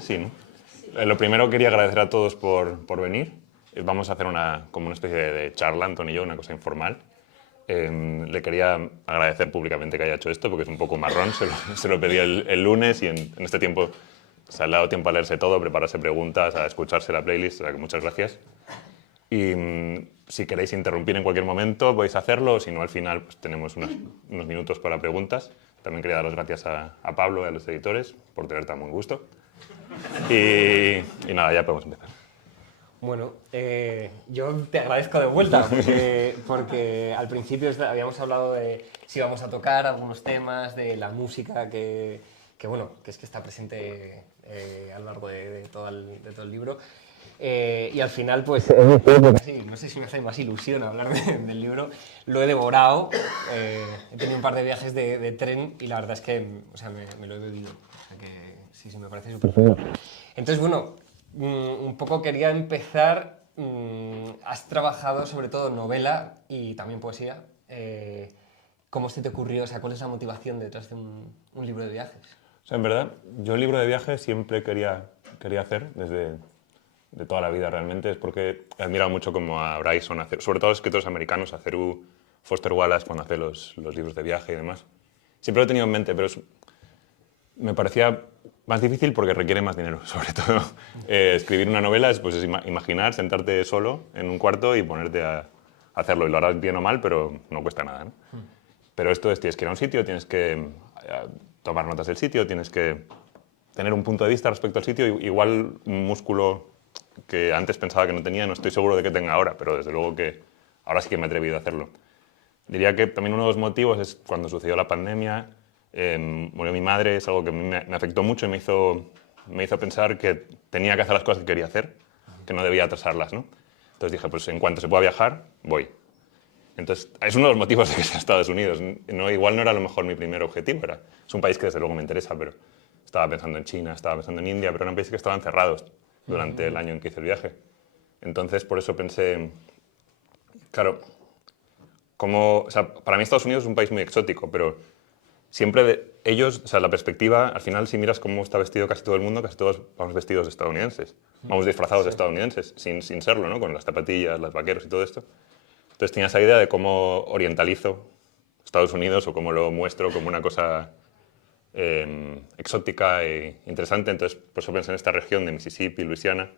Sí, ¿no? Lo primero quería agradecer a todos por venir. Vamos a hacer como una especie de charla, Antonio y yo, una cosa informal. Le quería agradecer públicamente que haya hecho esto, porque es un poco marrón. Se lo pedí el lunes y en este tiempo se ha dado tiempo a leerse todo, a prepararse preguntas, a escucharse la playlist. O sea que muchas gracias. Y si queréis interrumpir en cualquier momento, podéis hacerlo. Si no, al final pues, tenemos unos minutos para preguntas. También quería dar las gracias a Pablo y a los editores por tener tan buen gusto. Y nada, ya podemos empezar. Bueno, yo te agradezco de vuelta, porque al principio habíamos hablado de si íbamos a tocar algunos temas, de la música que es que está presente a lo largo de todo el libro. Y al final, pues, no sé si me hace más ilusión hablar del libro. Lo he devorado, he tenido un par de viajes de tren y la verdad es que o sea, me lo he bebido. O sea que sí, me parece súper bueno. Entonces, bueno, un poco quería empezar. Has trabajado sobre todo novela y también poesía. ¿Cómo se te ocurrió? O sea, ¿cuál es la motivación detrás de un libro de viajes? O sea, en verdad, yo el libro de viajes siempre quería hacer, de toda la vida realmente. Es porque he admirado mucho como a Bryson, sobre todo a los escritores americanos, a Theroux, Foster Wallace, cuando hace los libros de viaje y demás. Siempre lo he tenido en mente, pero me parecía más difícil porque requiere más dinero, sobre todo. Escribir una novela es, pues, imaginar, sentarte solo en un cuarto y ponerte a hacerlo. Y lo harás bien o mal, pero no cuesta nada, ¿no? Pero esto es, tienes que ir a un sitio, tienes que tomar notas del sitio, tienes que tener un punto de vista respecto al sitio. Igual un músculo que antes pensaba que no tenía, no estoy seguro de que tenga ahora, pero desde luego que ahora sí que me he atrevido a hacerlo. Diría que también uno de los motivos es cuando sucedió la pandemia. Murió mi madre, es algo que me afectó mucho y me hizo pensar que tenía que hacer las cosas que quería hacer, que no debía atrasarlas, ¿no? Entonces dije, pues en cuanto se pueda viajar, voy. Entonces, es uno de los motivos de que sea Estados Unidos. Igual no era a lo mejor mi primer objetivo, es un país que desde luego me interesa, pero estaba pensando en China, estaba pensando en India, pero eran países que estaban cerrados durante el año en que hice el viaje. Entonces, por eso pensé, claro, o sea, para mí Estados Unidos es un país muy exótico, pero siempre ellos, o sea, la perspectiva, al final, si miras cómo está vestido casi todo el mundo, casi todos vamos vestidos de estadounidenses. Vamos disfrazados de estadounidenses, sin serlo, ¿no? Con las zapatillas, los vaqueros y todo esto. Entonces tenía esa idea de cómo orientalizo Estados Unidos o cómo lo muestro como una cosa exótica e interesante. Entonces, por eso pensé en esta región de Mississippi, Luisiana,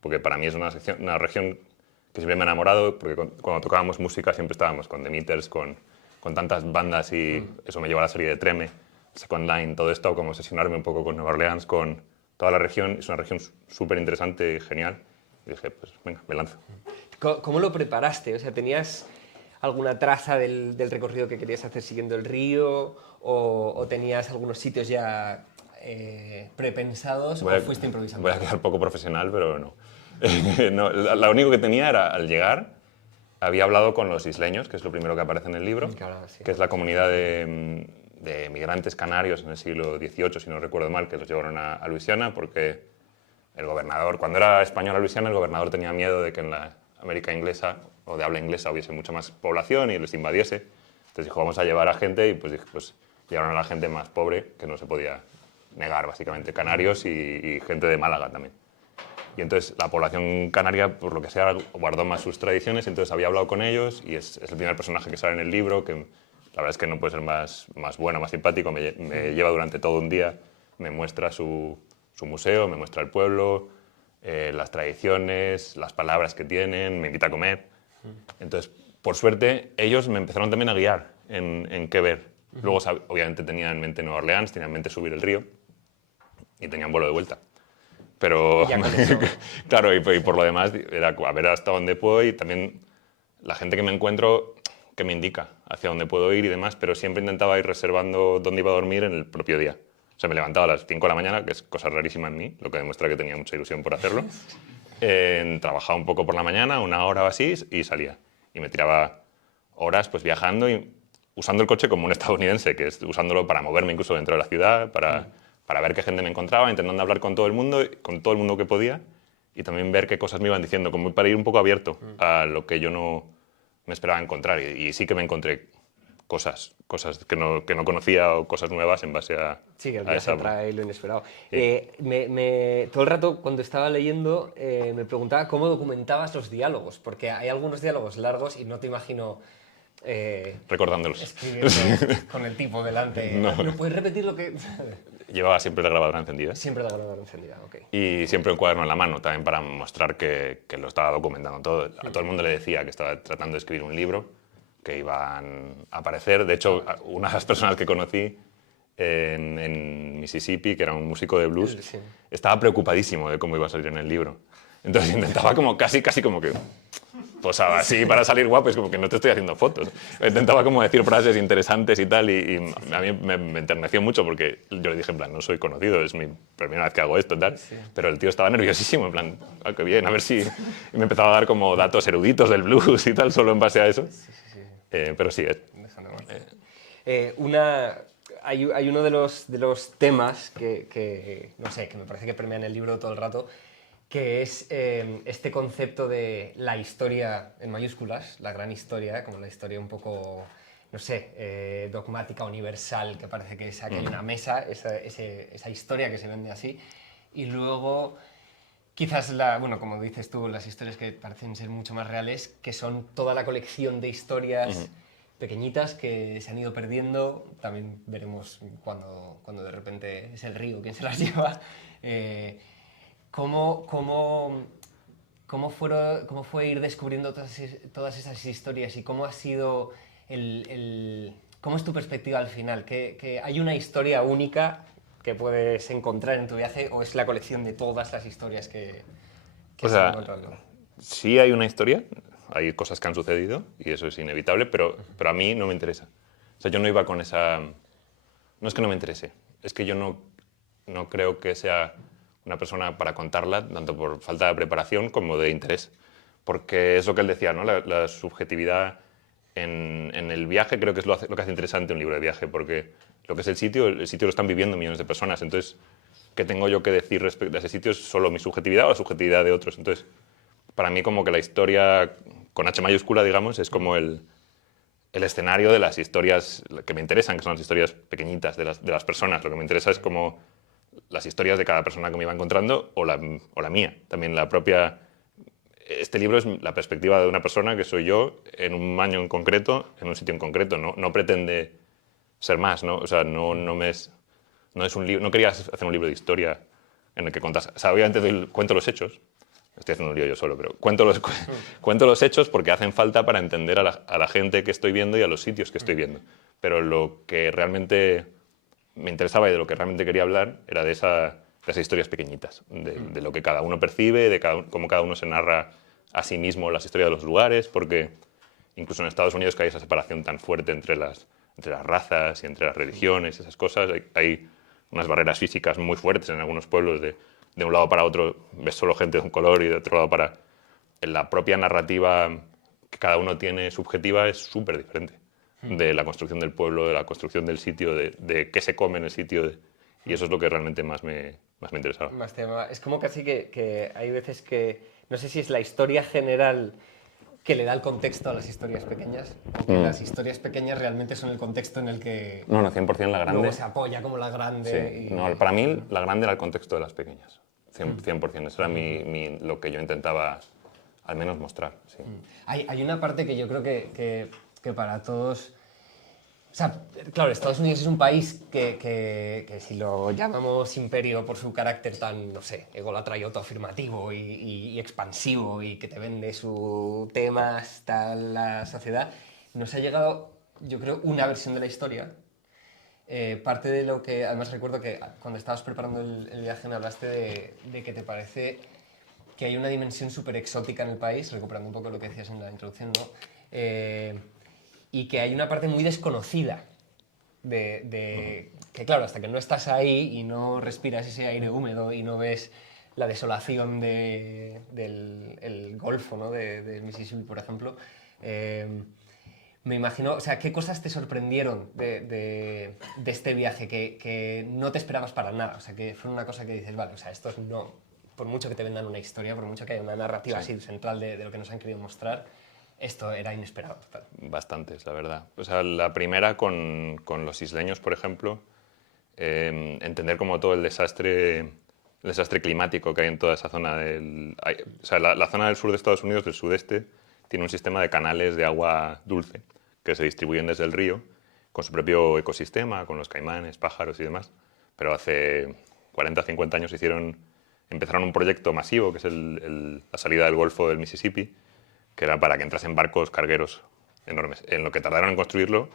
porque para mí es una región que siempre me ha enamorado, porque cuando tocábamos música siempre estábamos con The Meters, con tantas bandas, y eso me llevó a la serie de Treme, Second Line, todo esto, como obsesionarme un poco con Nueva Orleans, con toda la región. Es una región súper interesante y genial. Y dije, pues venga, me lanzo. ¿Cómo lo preparaste? O sea, ¿tenías alguna traza del recorrido que querías hacer siguiendo el río? ¿O tenías algunos sitios ya prepensados? ¿O fuiste improvisando? Voy a quedar poco profesional, pero no. No, lo único que tenía era, al llegar, había hablado con los isleños, que es lo primero que aparece en el libro, Claro, sí. que es la comunidad de migrantes canarios en el siglo XVIII, si no recuerdo mal, que los llevaron a Luisiana, porque el gobernador, cuando era española Luisiana, el gobernador tenía miedo de que en la América inglesa o de habla inglesa hubiese mucha más población y les invadiese. Entonces dijo, vamos a llevar a gente, y pues llevaron a la gente más pobre, que no se podía negar, básicamente, canarios y gente de Málaga también. Y entonces la población canaria, por lo que sea, guardó más sus tradiciones. Entonces había hablado con ellos y es el primer personaje que sale en el libro, que la verdad es que no puede ser más bueno, más simpático. Me lleva durante todo un día, me muestra su museo, me muestra el pueblo, las tradiciones, las palabras que tienen, me invita a comer. Entonces, por suerte, ellos me empezaron también a guiar en qué ver. Luego, obviamente, tenía en mente Nueva Orleans, tenía en mente subir el río y tenía un vuelo de vuelta. Pero, claro, y por lo demás, era a ver hasta dónde puedo, y también la gente que me encuentro que me indica hacia dónde puedo ir y demás, pero siempre intentaba ir reservando dónde iba a dormir en el propio día. O sea, me levantaba a las 5 de la mañana, que es cosa rarísima en mí, lo que demuestra que tenía mucha ilusión por hacerlo. Trabajaba un poco por la mañana, 1 hora o así, y salía. Y me tiraba horas pues viajando y usando el coche como un estadounidense, que es usándolo para moverme incluso dentro de la ciudad, para ver qué gente me encontraba, intentando hablar con todo el mundo que podía, y también ver qué cosas me iban diciendo, como para ir un poco abierto a lo que yo no me esperaba encontrar. Y sí que me encontré cosas que no conocía o cosas nuevas en base a, Sí, que el a viaje esa... trae lo inesperado. Sí. Todo el rato, cuando estaba leyendo, me preguntaba cómo documentabas los diálogos, porque hay algunos diálogos largos y no te imagino Recordándolos. escribiendo con el tipo delante. No. ¿No puedes repetir lo que...? Llevaba siempre la grabadora encendida Siempre la grabadora encendida, ok. y siempre un cuaderno en la mano, también para mostrar que lo estaba documentando todo. A todo el mundo le decía que estaba tratando de escribir un libro, que iban a aparecer. De hecho, una de las personas que conocí en Mississippi, que era un músico de blues, Sí. estaba preocupadísimo de cómo iba a salir en el libro. Entonces intentaba como casi como que posaba así para salir guapo, es como que no te estoy haciendo fotos. Intentaba como decir frases interesantes y tal, y a mí me enterneció mucho porque yo le dije, en plan, no soy conocido, es mi primera vez que hago esto y tal, Sí. pero el tío estaba nerviosísimo, en plan, ah, qué bien, a ver si... Y me empezaba a dar como datos eruditos del blues y tal, solo en base a eso. Pero sí, Déjame hay uno de los temas que, no sé, que me parece que permean el libro todo el rato, que es este concepto de la historia en mayúsculas, la gran historia, como la historia un poco, no sé, dogmática, universal, que parece que es aquí hay una mesa, esa historia que se vende así, y luego quizás, bueno, como dices tú, las historias que parecen ser mucho más reales, que son toda la colección de historias pequeñitas que se han ido perdiendo. También veremos cuando de repente es el río quien se las lleva. ¿Cómo fue ir descubriendo todas esas historias y cómo ha sido cómo es tu perspectiva al final? ¿Que hay una historia única que puedes encontrar en tu viaje o es la colección de todas las historias que o se van sea, encontrando? sí hay una historia, hay cosas que han sucedido y eso es inevitable, pero a mí no me interesa. O sea, yo no iba con esa... No es que no me interese, es que yo no creo que sea una persona para contarla, tanto por falta de preparación como de interés. Porque es lo que él decía, ¿no? La subjetividad en el viaje creo que es lo que hace interesante un libro de viaje, porque lo que es el sitio lo están viviendo millones de personas. Entonces, ¿qué tengo yo que decir respecto a ese sitio? ¿Es solo mi subjetividad o la subjetividad de otros? Entonces, para mí como que la historia, con H mayúscula, digamos, es como el escenario de las historias que me interesan, que son las historias pequeñitas de las personas. Lo que me interesa es como las historias de cada persona que me iba encontrando o la mía. También la propia... Este libro es la perspectiva de una persona que soy yo en un año en concreto, en un sitio en concreto. No pretende ser más, ¿no? O sea, no es un libro... No quería hacer un libro de historia en el que contas... O sea, obviamente cuento los hechos. Estoy haciendo un lío yo solo, pero cuento los hechos porque hacen falta para entender a la gente que estoy viendo y a los sitios que estoy viendo. Pero lo que realmente me interesaba y de lo que realmente quería hablar era de esas historias pequeñitas, de lo que cada uno percibe, de cómo cada uno se narra a sí mismo las historias de los lugares, porque incluso en Estados Unidos que hay esa separación tan fuerte entre las razas y entre las religiones, esas cosas, hay unas barreras físicas muy fuertes en algunos pueblos de un lado para otro ves solo gente de un color y de otro lado para... La propia narrativa que cada uno tiene subjetiva es súper diferente. De la construcción del pueblo, de la construcción del sitio, de qué se come en el sitio. Y eso es lo que realmente más me interesaba. Más tema. Es como casi que hay veces que... No sé si es la historia general que le da el contexto a las historias pequeñas, o que las historias pequeñas realmente son el contexto en el que No, 100% la grande. luego se apoya como la grande. Sí. No, para mí la grande era el contexto de las pequeñas. 100%. Eso era lo que yo intentaba al menos mostrar. Sí. Hay una parte que yo creo que para todos... O sea, claro, Estados Unidos es un país que si lo llamamos imperio por su carácter tan, no sé, ególatra y autoafirmativo y expansivo y que te vende su tema hasta la sociedad, nos ha llegado, yo creo, una versión de la historia. Parte de lo que, además recuerdo que cuando estabas preparando el viaje me hablaste de que te parece que hay una dimensión súper exótica en el país, recuperando un poco lo que decías en la introducción, ¿no? Y que hay una parte muy desconocida que claro, hasta que no estás ahí y no respiras ese aire húmedo y no ves la desolación del Golfo, ¿no? del Mississippi, por ejemplo, me imagino, o sea, ¿qué cosas te sorprendieron de este viaje que no te esperabas para nada? O sea, que fue una cosa que dices, vale, o sea, esto no, por mucho que te vendan una historia, por mucho que haya una narrativa así central de lo que nos han querido mostrar, esto era inesperado. Total. Bastantes, la verdad. O sea, la primera con los isleños, por ejemplo, entender como todo el desastre climático que hay en toda esa zona o sea, la zona del sur de Estados Unidos, del sudeste, tiene un sistema de canales de agua dulce que se distribuyen desde el río con su propio ecosistema, con los caimanes, pájaros y demás. Pero hace 40 o 50 años empezaron un proyecto masivo, que es la salida del Golfo del Mississippi, que era para que entrasen barcos cargueros enormes. En lo que tardaron en construirlo,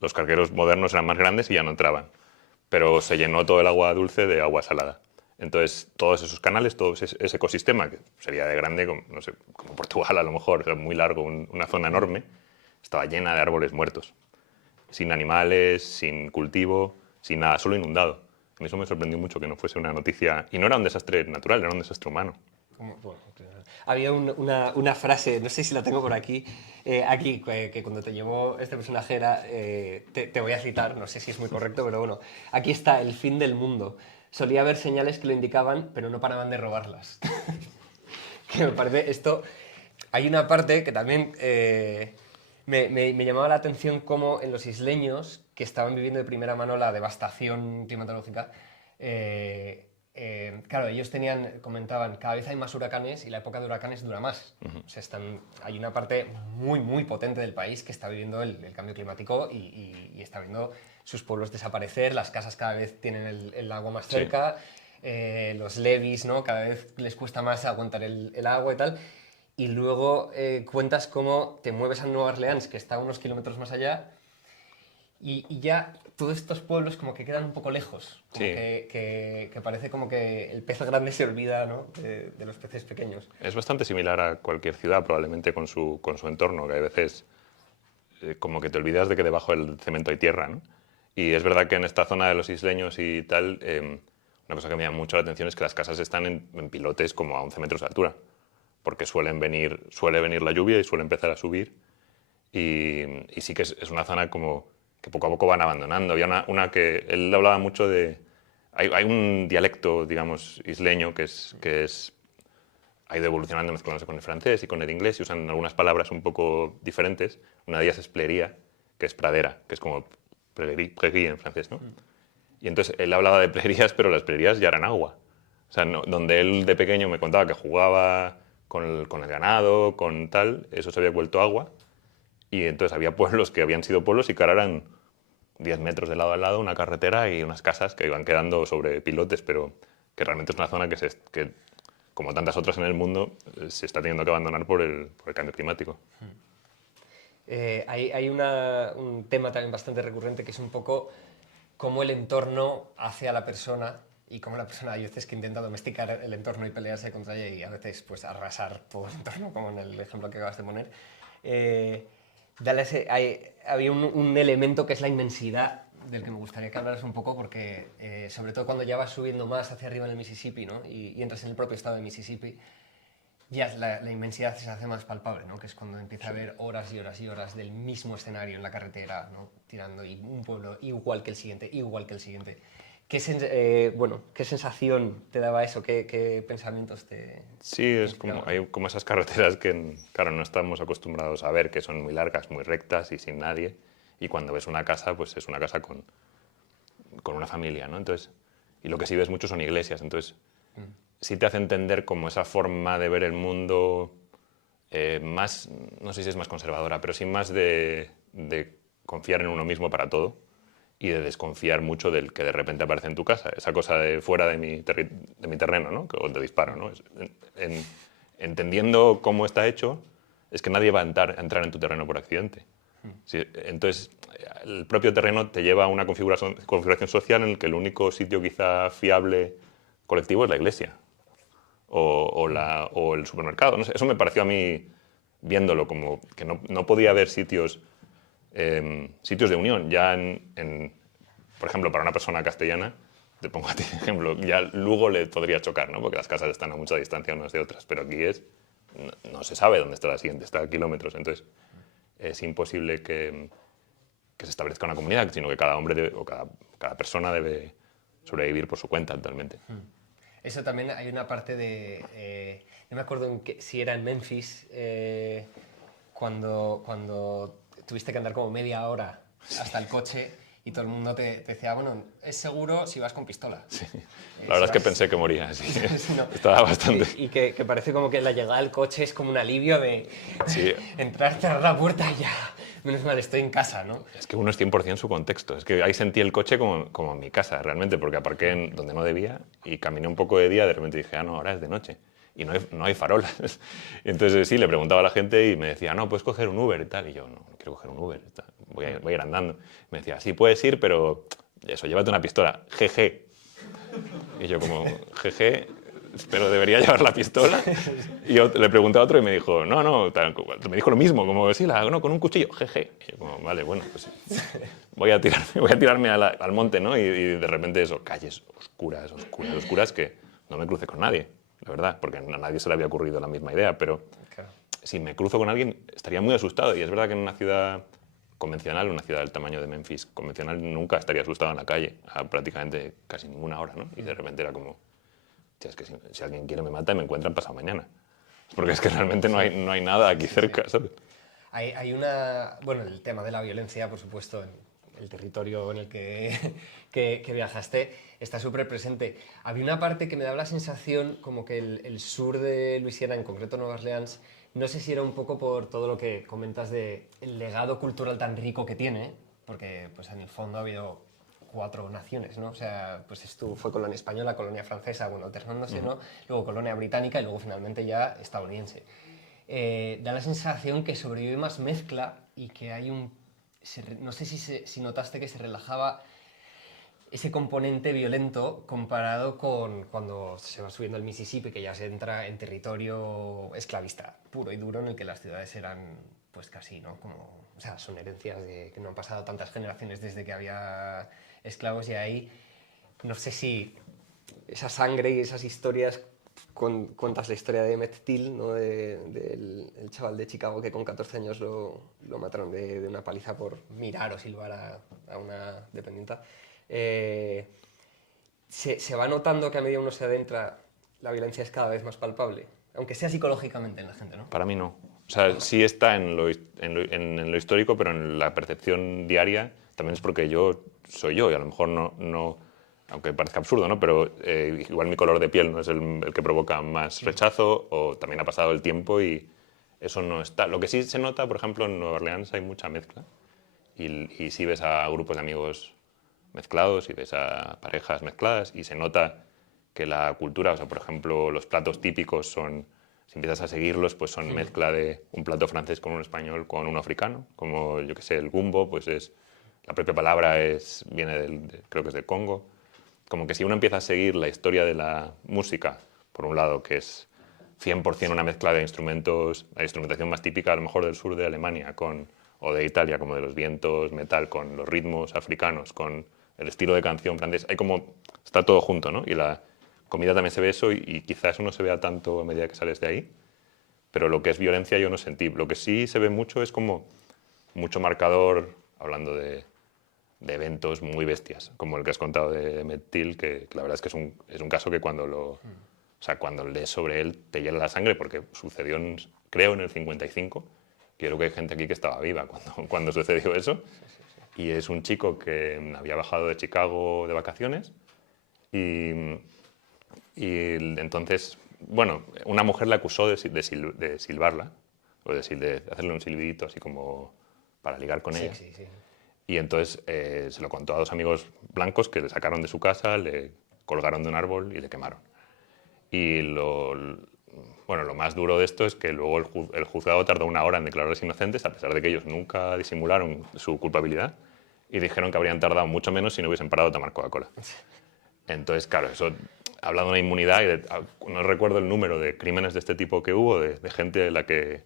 los cargueros modernos eran más grandes y ya no entraban. Pero se llenó todo el agua dulce de agua salada. Entonces, todos esos canales, todo ese ecosistema, que sería de grande, como, no sé, como Portugal a lo mejor, era muy largo, una zona enorme, estaba llena de árboles muertos. Sin animales, sin cultivo, sin nada, solo inundado. A mí eso me sorprendió mucho que no fuese una noticia. Y no era un desastre natural, era un desastre humano. Bueno, había una frase, no sé si la tengo por aquí, que cuando te llevó este personaje era, te voy a citar, no sé si es muy correcto, pero bueno, aquí está, el fin del mundo. Solía haber señales que lo indicaban, pero no paraban de robarlas. Que me parece esto... Hay una parte que también me llamaba la atención cómo en los isleños, que estaban viviendo de primera mano la devastación climatológica, claro, ellos comentaban, cada vez hay más huracanes y la época de huracanes dura más. O sea, hay una parte muy, muy potente del país que está viviendo el cambio climático y está viendo sus pueblos desaparecer, las casas cada vez tienen el agua más cerca, los levees, ¿no? Cada vez les cuesta más aguantar el agua y tal. Y luego cuentas cómo te mueves a Nueva Orleans, que está a unos kilómetros más allá, y ya todos estos pueblos como que quedan un poco lejos, como Sí. que parece como que el pez grande se olvida, ¿no? de los peces pequeños. Es bastante similar a cualquier ciudad, probablemente con su entorno, que hay veces como que te olvidas de que debajo del cemento hay tierra, ¿no? Y es verdad que en esta zona de los isleños y tal, una cosa que me llama mucho la atención es que las casas están en pilotes como a 11 metros de altura, porque suele venir la lluvia y suele empezar a subir. Y sí que es una zona como que poco a poco van abandonando. Había una que él hablaba mucho de... Hay un dialecto, digamos, isleño que ha ido evolucionando mezclándose con el francés y con el inglés y usan algunas palabras un poco diferentes. Una de ellas es plería, que es pradera, que es como prairie en francés, ¿no? Y entonces él hablaba de praderías, pero las praderías ya eran agua. O sea, donde él de pequeño me contaba que jugaba con el ganado, con tal, eso se había vuelto agua. Y entonces había pueblos que habían sido pueblos y que ahora eran 10 metros de lado a lado, una carretera y unas casas que iban quedando sobre pilotes, pero que realmente es una zona que como tantas otras en el mundo, se está teniendo que abandonar por el cambio climático. Hay un tema también bastante recurrente que es un poco cómo el entorno hace a la persona y cómo la persona hay veces que intenta domesticar el entorno y pelearse contra ella y a veces pues arrasar todo el entorno, como en el ejemplo que acabas de poner. Había un elemento que es la inmensidad del que me gustaría que hablaras un poco porque sobre todo cuando ya vas subiendo más hacia arriba en el Mississippi, ¿no? y entras en el propio estado de Mississippi, ya la inmensidad se hace más palpable, ¿no? Que es cuando empieza a haber horas y horas y horas del mismo escenario en la carretera, ¿no? Tirando y un pueblo igual que el siguiente, igual que el siguiente. ¿Qué sensación te daba eso? ¿Qué pensamientos te Sí, es inspiraban? como, hay como esas carreteras que, claro, no estamos acostumbrados a ver, que son muy largas, muy rectas y sin nadie. Y cuando ves una casa, pues es una casa con una familia, ¿no? Entonces, y lo que sí ves mucho son iglesias. Entonces, sí te hace entender como esa forma de ver el mundo más, no sé si es más conservadora, pero sí más de confiar en uno mismo para todo y de desconfiar mucho del que de repente aparece en tu casa, esa cosa de fuera de mi terreno, ¿no? O te disparo, ¿no? Entendiendo cómo está hecho, es que nadie va a entrar en tu terreno por accidente. Sí, entonces, el propio terreno te lleva a una configuración social en la que el único sitio quizá fiable colectivo es la iglesia o el supermercado. No sé, eso me pareció a mí, viéndolo, como que no podía haber sitios de unión. Ya, por ejemplo, para una persona castellana, te pongo a ti de ejemplo, ya Lugo le podría chocar, ¿no? Porque las casas están a mucha distancia unas de otras, pero aquí no se sabe dónde está la siguiente, está a kilómetros, entonces es imposible que se establezca una comunidad, sino que cada hombre o cada persona debe sobrevivir por su cuenta actualmente. Eso también hay una parte de... no me acuerdo si era en Memphis, cuando tuviste que andar como media hora hasta el coche y todo el mundo te decía, bueno, es seguro si vas con pistola. Sí. La verdad es que pensé que moría, sí. No. Estaba bastante... Y que parece como que la llegada al coche es como un alivio de Sí. entrar, cerrar la puerta y ya, menos mal, estoy en casa, ¿no? Es que uno es 100% su contexto. Es que ahí sentí el coche como en mi casa, realmente, porque aparqué donde no debía y caminé un poco de día, de repente dije, no, ahora es de noche. Y no hay farolas. Y entonces sí, le preguntaba a la gente y me decía, no, puedes coger un Uber y tal. Y yo, no quiero coger un Uber, voy a ir andando. Me decía, sí, puedes ir, pero eso, llévate una pistola, jeje. Y yo como, jeje, pero debería llevar la pistola. Y yo le pregunté a otro y me dijo, no, me dijo lo mismo, como, sí, no, con un cuchillo, jeje. Y yo como, vale, bueno, pues voy a tirarme al monte, ¿no? Y de repente eso, calles oscuras, que no me crucé con nadie, la verdad, porque a nadie se le había ocurrido la misma idea, pero Claro. si me cruzo con alguien estaría muy asustado. Y es verdad que en una ciudad convencional, una ciudad del tamaño de Memphis convencional, nunca estaría asustado en la calle a prácticamente casi ninguna hora, ¿no? Y de repente era como, es que si alguien quiere me mata y me encuentran pasado mañana. Porque es que realmente no hay nada aquí cerca, ¿sabes? Hay bueno, el tema de la violencia, por supuesto, en el territorio en el que viajaste, está súper presente. Había una parte que me daba la sensación como que el sur de Luisiana, en concreto Nueva Orleans, no sé si era un poco por todo lo que comentas de el legado cultural tan rico que tiene, porque pues en el fondo ha habido 4 naciones, ¿no? O sea, pues esto fue colonia española, colonia francesa, bueno, alternándose, ¿no? Luego colonia británica y luego finalmente ya estadounidense. Da la sensación que sobrevive más mezcla y que hay no sé si notaste que se relajaba ese componente violento comparado con cuando se va subiendo el Mississippi, que ya se entra en territorio esclavista puro y duro, en el que las ciudades eran pues casi, ¿no? Como, o sea, son herencias de que no han pasado tantas generaciones desde que había esclavos y ahí no sé si esa sangre y esas historias cuentas la historia de Emmett Till, ¿no? Del el chaval de Chicago que con 14 años lo mataron de una paliza por mirar o silbar a una dependienta. Se va notando que a medida uno se adentra la violencia es cada vez más palpable, aunque sea psicológicamente en la gente, ¿no? Para mí no. O sea, sí está en lo histórico, pero en la percepción diaria también es porque yo soy yo y a lo mejor no aunque parezca absurdo, ¿no? Pero igual mi color de piel no es el que provoca más rechazo o también ha pasado el tiempo y eso no está. Lo que sí se nota, por ejemplo, en Nueva Orleans hay mucha mezcla y sí ves a grupos de amigos mezclados y ves a parejas mezcladas y se nota que la cultura, o sea, por ejemplo, los platos típicos son, si empiezas a seguirlos, pues son mezcla de un plato francés con un español con uno africano, como yo que sé, el gumbo, pues es, la propia palabra viene creo que es del Congo. Como que si uno empieza a seguir la historia de la música, por un lado, que es 100% una mezcla de instrumentos, la instrumentación más típica a lo mejor del sur de Alemania o de Italia, como de los vientos, metal, con los ritmos africanos, con el estilo de canción francés, hay como, está todo junto, ¿no? Y la comida también se ve eso y quizás eso no se vea tanto a medida que sales de ahí, pero lo que es violencia yo no sentí. Lo que sí se ve mucho es como mucho marcador, hablando de eventos muy bestias, como el que has contado de Emmett Till, que la verdad es que es un caso que o sea, cuando lees sobre él te hiela la sangre, porque sucedió, creo, en el 55. Creo que hay gente aquí que estaba viva cuando sucedió eso. Y es un chico que había bajado de Chicago de vacaciones y entonces, bueno, una mujer le acusó de silbarla, o de hacerle un silbidito así como para ligar con ella. Sí. Y entonces se lo contó a 2 amigos blancos que le sacaron de su casa, le colgaron de un árbol y le quemaron. Y bueno, lo más duro de esto es que luego el juzgado tardó 1 hora en declararles inocentes, a pesar de que ellos nunca disimularon su culpabilidad y dijeron que habrían tardado mucho menos si no hubiesen parado a tomar Coca-Cola. Entonces, claro, eso habla de una inmunidad y no recuerdo el número de crímenes de este tipo que hubo, de gente a la que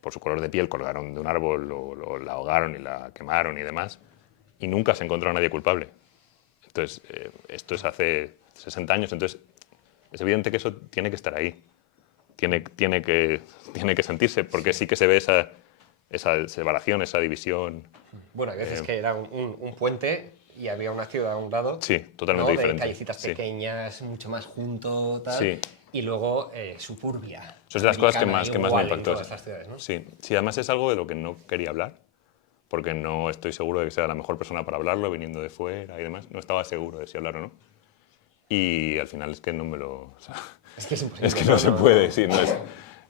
por su color de piel colgaron de un árbol o la ahogaron y la quemaron y demás, y nunca se encontró a nadie culpable. Entonces, esto es hace 60 años, entonces es evidente que eso tiene que estar ahí, tiene que sentirse, porque sí que se ve esa separación, esa división. Bueno, hay veces que era un puente y había una ciudad a un lado. Sí, totalmente ¿no? diferente. De callecitas pequeñas, mucho más junto, tal. Sí. y luego Suburbia. Eso es de las cosas que americana, más me igual en impactó. todas las ciudades, ¿no? Sí, sí, además es algo de lo que no quería hablar, porque no estoy seguro de que sea la mejor persona para hablarlo, viniendo de fuera y demás. No estaba seguro de si hablar o no. Y al final es que no me lo... O sea, Es que es imposible. es que no se puede, sí. No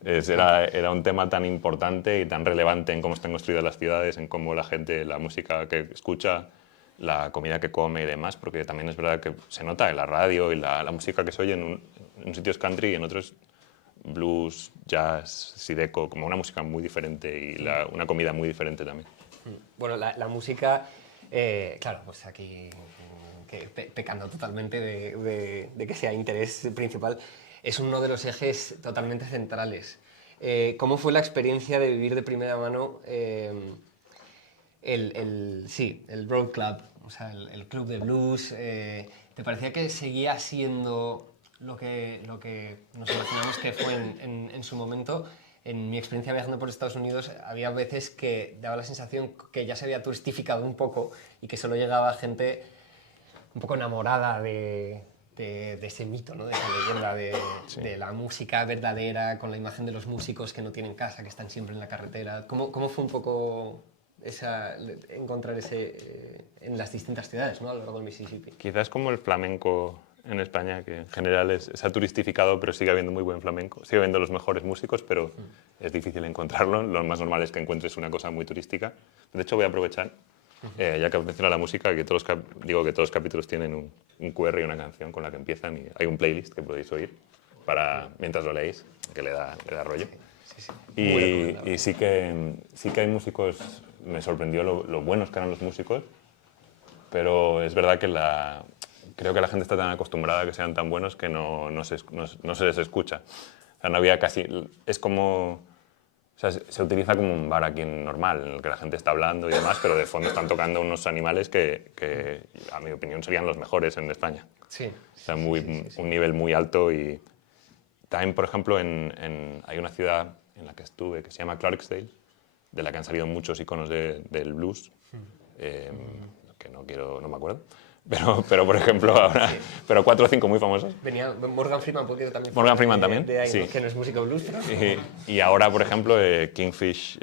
era un tema tan importante y tan relevante en cómo están construidas las ciudades, en cómo la gente, la música que escucha, la comida que come y demás, porque también es verdad que se nota en la radio y la música que se oye en sitios country y en otros blues, jazz, sideco, como una música muy diferente y una comida muy diferente también. Bueno, la música, claro, pues aquí pecando totalmente de que sea interés principal, es uno de los ejes totalmente centrales. ¿Cómo fue la experiencia de vivir de primera mano el Road Club, o sea, el club de blues? ¿Te parecía que seguía siendo lo que nos imaginamos que fue en su momento? En mi experiencia viajando por Estados Unidos, había veces que daba la sensación que ya se había turistificado un poco y que solo llegaba gente un poco enamorada de ese mito, ¿no? De esa leyenda de la música verdadera, con la imagen de los músicos que no tienen casa, que están siempre en la carretera. ¿Cómo fue un poco encontrar ese en las distintas ciudades, ¿no? A lo largo del Mississippi? Quizás como el flamenco en España, que en general se ha turistificado, pero sigue habiendo muy buen flamenco. Sigue habiendo los mejores músicos, pero es difícil encontrarlo. Lo más normal es que encuentres una cosa muy turística. De hecho, voy a aprovechar, ya que menciona la música, que digo que todos los capítulos tienen un QR y una canción con la que empiezan. Y hay un playlist que podéis oír mientras lo leéis, que le da rollo. Sí. Y sí que hay músicos, me sorprendió lo buenos que eran los músicos, pero es verdad que creo que la gente está tan acostumbrada a que sean tan buenos que no se les escucha. O sea, no había casi... Es como... O sea, se utiliza como un bar aquí normal, en el que la gente está hablando y demás, pero de fondo están tocando unos animales que a mi opinión, serían los mejores en España. Sí. O sea, un nivel muy alto. Y también, por ejemplo, hay una ciudad en la que estuve que se llama Clarksdale, de la que han salido muchos iconos del blues, que no me acuerdo. Pero por ejemplo, ahora, pero 4 o 5 muy famosos. Venía Morgan Freeman, porque también. Morgan Freeman también, de ahí, sí. ¿no? Que no es músico blues, pero... Y ahora, por ejemplo, Kingfish,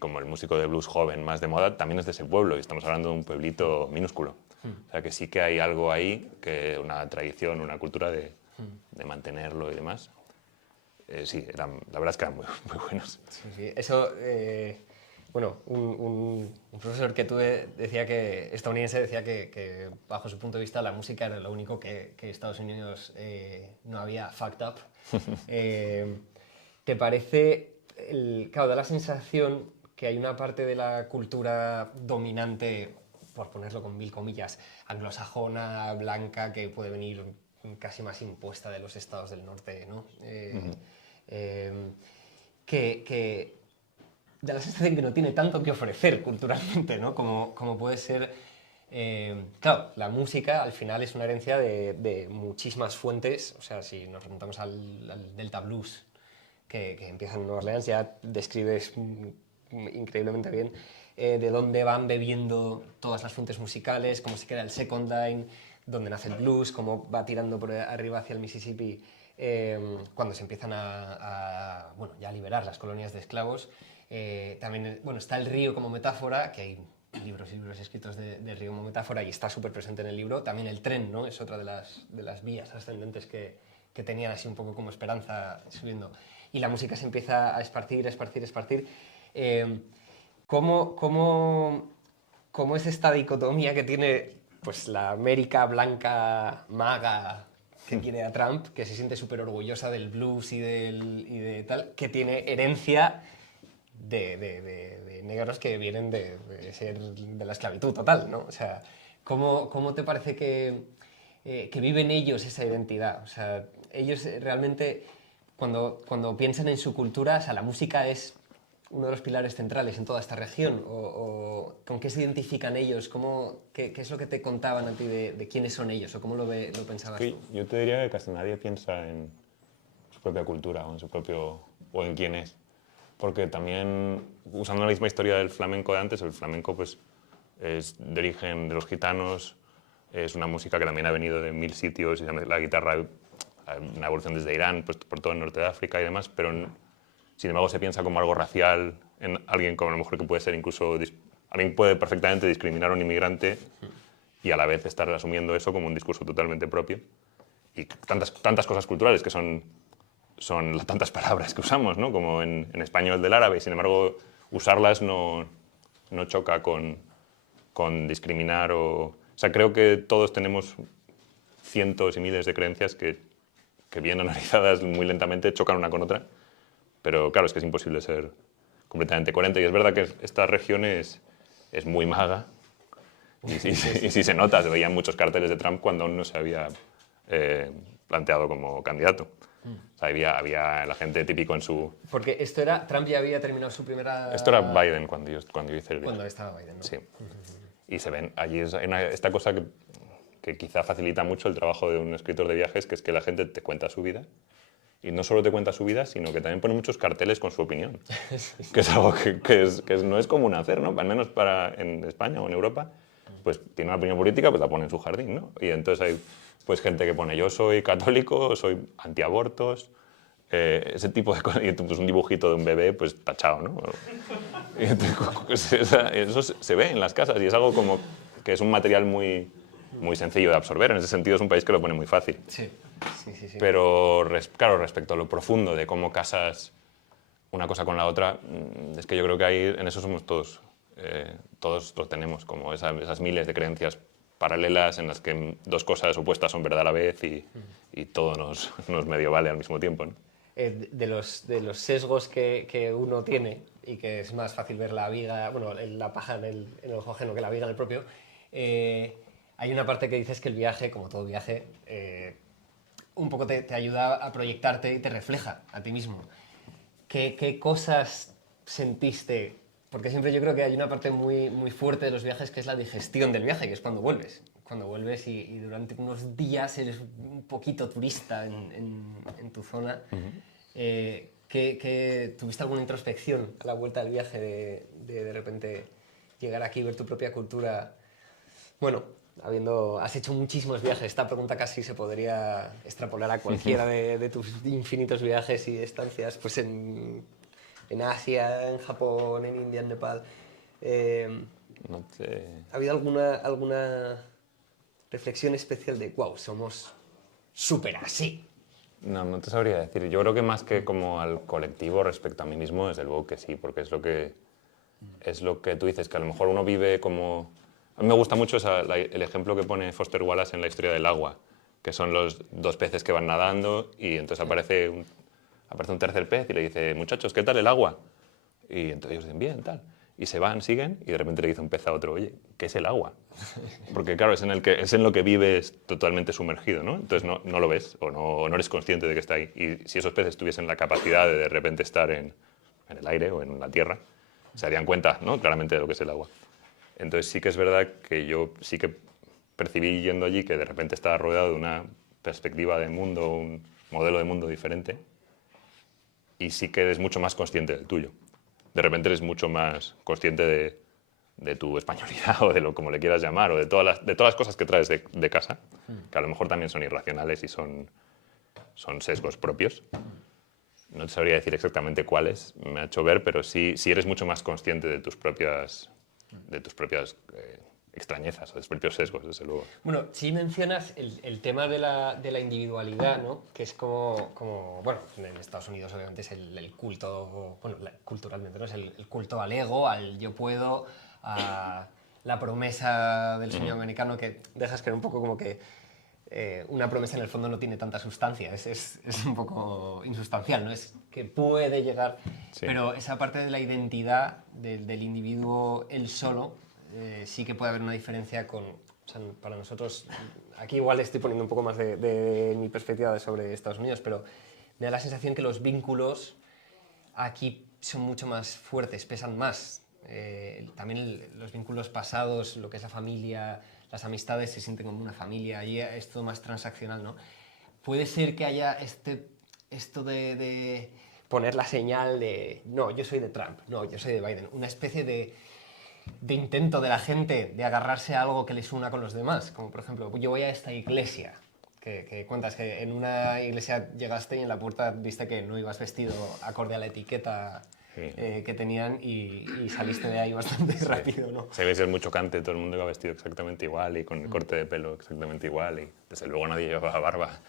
como el músico de blues joven más de moda, también es de ese pueblo. Y estamos hablando de un pueblito minúsculo. O sea, que sí que hay algo ahí, una tradición, una cultura de mantenerlo y demás. Sí, la verdad es que eran muy, muy buenos. Sí. Eso... Bueno, un profesor que tuve estadounidense decía que bajo su punto de vista la música era lo único que Estados Unidos no había fucked up. ¿Te parece? Claro, da la sensación que hay una parte de la cultura dominante, por ponerlo con 1000 comillas, anglosajona, blanca, que puede venir casi más impuesta de los estados del norte, ¿no? Que da la sensación que no tiene tanto que ofrecer culturalmente, ¿no? Como puede ser... claro, la música al final es una herencia de muchísimas fuentes. O sea, si nos remontamos al Delta Blues, que empieza en Nueva Orleans, ya describes increíblemente bien de dónde van bebiendo todas las fuentes musicales, cómo se crea el second line, dónde nace el blues, cómo va tirando por arriba hacia el Mississippi cuando se empiezan ya a liberar las colonias de esclavos. También está el río como metáfora, que hay libros y libros escritos del río como metáfora y está súper presente en el libro. También el tren, ¿no? Es otra de las vías ascendentes que tenían así un poco como esperanza subiendo. Y la música se empieza a esparcir. ¿Cómo es esta dicotomía que tiene pues, la América blanca maga que quiere a Trump, que se siente súper orgullosa del blues y de tal, que tiene herencia de negros que vienen de ser de la esclavitud total, ¿no? O sea, ¿cómo te parece que viven ellos esa identidad? O sea, ellos realmente, cuando piensan en su cultura, o sea, la música es uno de los pilares centrales en toda esta región, o ¿con qué se identifican ellos? ¿Qué es lo que te contaban a ti de quiénes son ellos, o cómo lo pensabas tú? Yo te diría que casi nadie piensa en su propia cultura o en quién es. Porque también, usando la misma historia del flamenco de antes, el flamenco pues, es de origen de los gitanos, es una música que también ha venido de 1000 sitios, y la guitarra una evolución desde Irán, pues, por todo el norte de África y demás, pero sin embargo se piensa como algo racial en alguien como a lo mejor que puede ser incluso... Alguien puede perfectamente discriminar a un inmigrante y a la vez estar asumiendo eso como un discurso totalmente propio. Y tantas cosas culturales que son las tantas palabras que usamos, ¿no? Como en español del árabe, y sin embargo usarlas no choca con discriminar o sea, creo que todos tenemos cientos y miles de creencias que bien analizadas muy lentamente chocan una con otra, pero claro, es que es imposible ser completamente coherente y es verdad que esta región es muy maga y sí se nota, se veían muchos carteles de Trump cuando aún no se había planteado como candidato. O sea, había la gente típico en su... Porque Trump ya había terminado su primera... Esto era Biden cuando yo hice el viaje. Cuando estaba Biden, ¿no? Sí. Y se ven, allí esta cosa que quizá facilita mucho el trabajo de un escritor de viajes, que es que la gente te cuenta su vida. Y no solo te cuenta su vida, sino que también pone muchos carteles con su opinión. Que es algo que no es común hacer, ¿no? Al menos en España o en Europa, pues tiene una opinión política, pues la pone en su jardín, ¿no? Y entonces hay pues gente que pone yo soy católico, soy antiabortos, ese tipo de cosas, y pues un dibujito de un bebé, pues tachado, ¿no? Y entonces, pues, eso se ve en las casas y es algo como que es un material muy sencillo de absorber. En ese sentido es un país que lo pone muy fácil. Sí. Pero, claro, respecto a lo profundo de cómo casas una cosa con la otra, es que yo creo que ahí en eso somos todos. Todos lo tenemos, como esas miles de creencias paralelas en las que dos cosas opuestas son verdad a la vez y todo nos medio vale al mismo tiempo, ¿no? De los sesgos que uno tiene y que es más fácil ver la viga, bueno, la paja en el ojo ajeno que la viga en el propio, hay una parte que dices que el viaje, como todo viaje, un poco te ayuda a proyectarte y te refleja a ti mismo. ¿Qué cosas sentiste? Porque siempre yo creo que hay una parte muy fuerte de los viajes que es la digestión del viaje, que es cuando vuelves. Cuando vuelves y durante unos días eres un poquito turista en tu zona. ¿Tuviste alguna introspección a la vuelta del viaje de repente llegar aquí y ver tu propia cultura? Bueno, has hecho muchísimos viajes. Esta pregunta casi se podría extrapolar a cualquiera de tus infinitos viajes y estancias pues en Asia, en Japón, en India, en Nepal. ¿Ha habido alguna reflexión especial de wow, somos súper así? No te sabría decir. Yo creo que más que como al colectivo respecto a mí mismo, desde luego que sí, porque es lo que tú dices, que a lo mejor uno vive como... A mí me gusta mucho el ejemplo que pone Foster Wallace en la historia del agua, que son los dos peces que van nadando y entonces aparece un tercer pez y le dice, muchachos, ¿qué tal el agua? Y entonces ellos dicen, bien, tal. Y se van, siguen, y de repente le dice un pez a otro, oye, ¿qué es el agua? Porque claro, es en lo que vives totalmente sumergido, ¿no? Entonces no lo ves o no eres consciente de que está ahí. Y si esos peces tuviesen la capacidad de repente estar en el aire o en la tierra, se darían cuenta, ¿no? Claramente de lo que es el agua. Entonces sí que es verdad que yo sí que percibí yendo allí que de repente estaba rodeado de una perspectiva de mundo, un modelo de mundo diferente, y sí que eres mucho más consciente del tuyo. De repente eres mucho más consciente de tu españolidad o de lo como le quieras llamar o de todas las cosas que traes de casa, que a lo mejor también son irracionales y son sesgos propios. No te sabría decir exactamente cuáles, me ha hecho ver, pero sí eres mucho más consciente de tus propias extrañezas o de tus propios sesgos, desde luego. Bueno, sí mencionas el tema de la individualidad, ¿no? Que es como bueno, en Estados Unidos obviamente es el culto, bueno, culturalmente, ¿no? Es el culto al ego, al yo puedo, a la promesa del sueño americano, que dejas creer un poco como que una promesa en el fondo no tiene tanta sustancia, es un poco insustancial, ¿no? Es que puede llegar, sí. Pero esa parte de la identidad del individuo él solo, sí que puede haber una diferencia o sea, para nosotros, aquí igual estoy poniendo un poco más de mi perspectiva sobre Estados Unidos, pero me da la sensación que los vínculos aquí son mucho más fuertes, pesan más. También los vínculos pasados, lo que es la familia, las amistades se sienten como una familia, allí es todo más transaccional, ¿no? Puede ser que haya esto de poner la señal de no, yo soy de Trump, no, yo soy de Biden, una especie de intento de la gente de agarrarse a algo que les una con los demás, como por ejemplo, yo voy a esta iglesia que cuentas que en una iglesia llegaste y en la puerta viste que no ibas vestido acorde a la etiqueta que tenían y saliste de ahí bastante rápido, ¿no? Se ve ser muy chocante, todo el mundo iba vestido exactamente igual y con el corte de pelo exactamente igual y desde luego nadie llevaba barba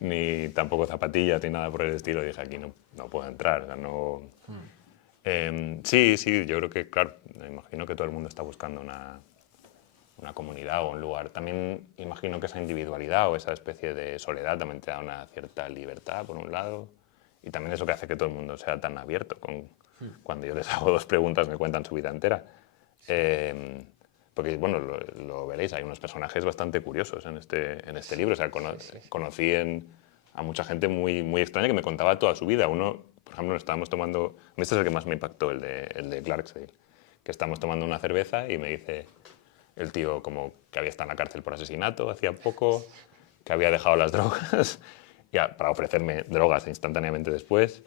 ni tampoco zapatillas ni nada por el estilo. Y dije, aquí no puedo entrar, o sea, no... sí, yo creo que, claro, me imagino que todo el mundo está buscando una comunidad o un lugar. También imagino que esa individualidad o esa especie de soledad también te da una cierta libertad, por un lado, y también eso que hace que todo el mundo sea tan abierto. Cuando yo les hago 2 preguntas me cuentan su vida entera. Porque, bueno, lo veréis, hay unos personajes bastante curiosos en este libro. O sea, conocí a mucha gente muy, muy extraña que me contaba toda su vida. Uno, por ejemplo, estábamos tomando... Este es el que más me impactó, el de Clarksdale. Que estábamos tomando una cerveza y me dice el tío como que había estado en la cárcel por asesinato hacía poco, que había dejado las drogas para ofrecerme drogas instantáneamente después,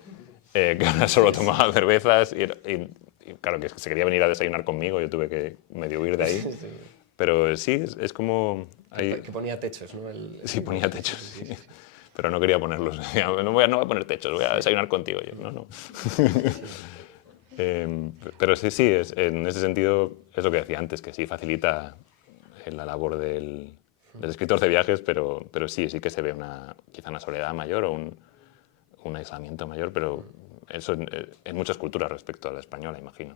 que ahora solo tomaba cervezas y claro, que se quería venir a desayunar conmigo, yo tuve que medio huir de ahí. Sí. Pero sí, es como... Que ponía techos, ¿no? Sí, ponía techos, sí. Pero no quería ponerlos. No voy a poner techos, voy a desayunar contigo. Yo, no. Pero sí, en ese sentido es lo que decía antes, que sí facilita la labor del escritor de viajes, pero sí que se ve quizá una soledad mayor o un aislamiento mayor, pero eso en muchas culturas respecto a la española, imagino,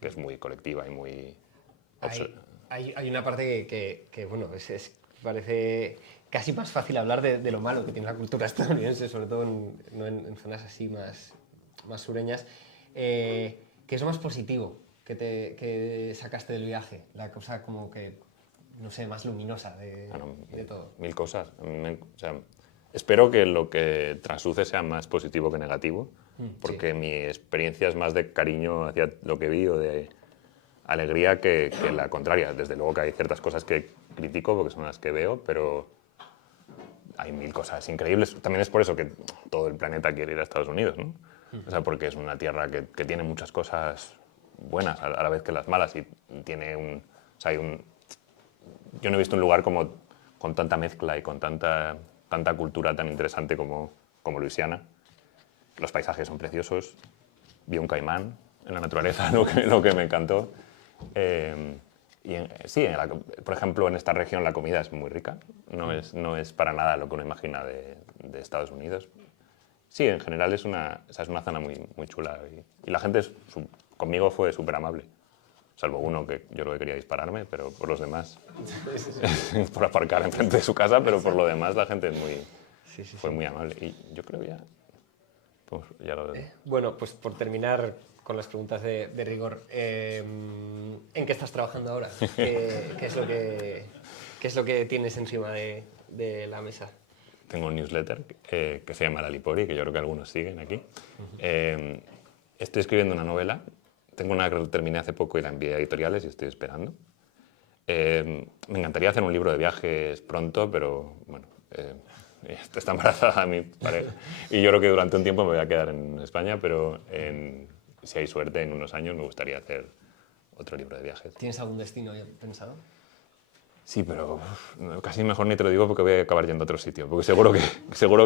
que es muy colectiva y muy... Hay una parte que bueno, parece casi más fácil hablar de lo malo que tiene la cultura estadounidense, sobre todo en zonas así más sureñas. ¿Qué es lo más positivo que sacaste del viaje? La cosa como que, no sé, más luminosa de todo. 1000 cosas. O sea, espero que lo que transluce sea más positivo que negativo, porque mi experiencia es más de cariño hacia lo que vi o de alegría que la contraria. Desde luego que hay ciertas cosas que critico porque son las que veo, pero hay 1000 cosas increíbles. También es por eso que todo el planeta quiere ir a Estados Unidos, ¿no? O sea, porque es una tierra que tiene muchas cosas buenas a la vez que las malas y tiene yo no he visto un lugar con tanta mezcla y con tanta cultura tan interesante como Luisiana. Los paisajes son preciosos. Vi un caimán en la naturaleza, lo que me encantó. Por ejemplo, en esta región la comida es muy rica. No es para nada lo que uno imagina de Estados Unidos. Sí, en general es una zona muy, muy chula y la gente conmigo fue súper amable, salvo uno que yo creo que quería dispararme, pero por los demás, por aparcar enfrente de su casa, pero por lo demás la gente fue muy amable y yo creo ya lo... Bueno, pues por terminar con las preguntas de rigor, ¿en qué estás trabajando ahora? ¿Qué es lo que tienes encima de la mesa? Tengo un newsletter que se llama Lalipori, que yo creo que algunos siguen aquí. Estoy escribiendo una novela. Tengo una que terminé hace poco y la envié a editoriales y estoy esperando. Me encantaría hacer un libro de viajes pronto, pero bueno, está embarazada mi pareja. Y yo creo que durante un tiempo me voy a quedar en España, pero si hay suerte, en unos años me gustaría hacer otro libro de viajes. ¿Tienes algún destino ya pensado? Sí, pero casi mejor ni te lo digo porque voy a acabar yendo a otro sitio, porque seguro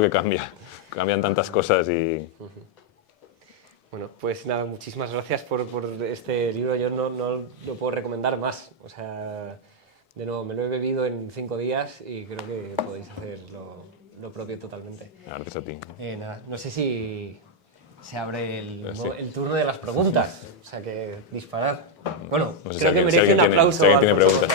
que cambian tantas cosas y... Bueno, pues nada, muchísimas gracias por este libro. Yo no lo puedo recomendar más. O sea, de nuevo, me lo he bebido en 5 días y creo que podéis hacer lo propio totalmente. Gracias a ti. Nada, no sé si se abre el turno de las preguntas. O sea, que disparad. Bueno, no sé creo que merece un aplauso. Si alguien tiene preguntas.